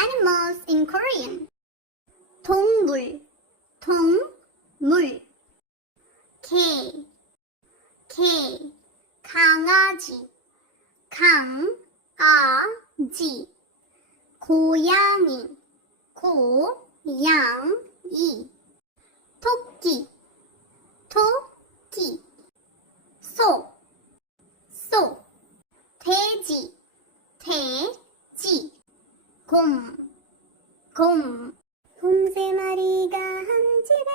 animals in Korean. 동물, 동물. 개, 강아지, 강아지. 고양이, 고양이. 토끼, 토끼. 소, 돼지, 돼지. 곰, 곰 세 마리가 한 집에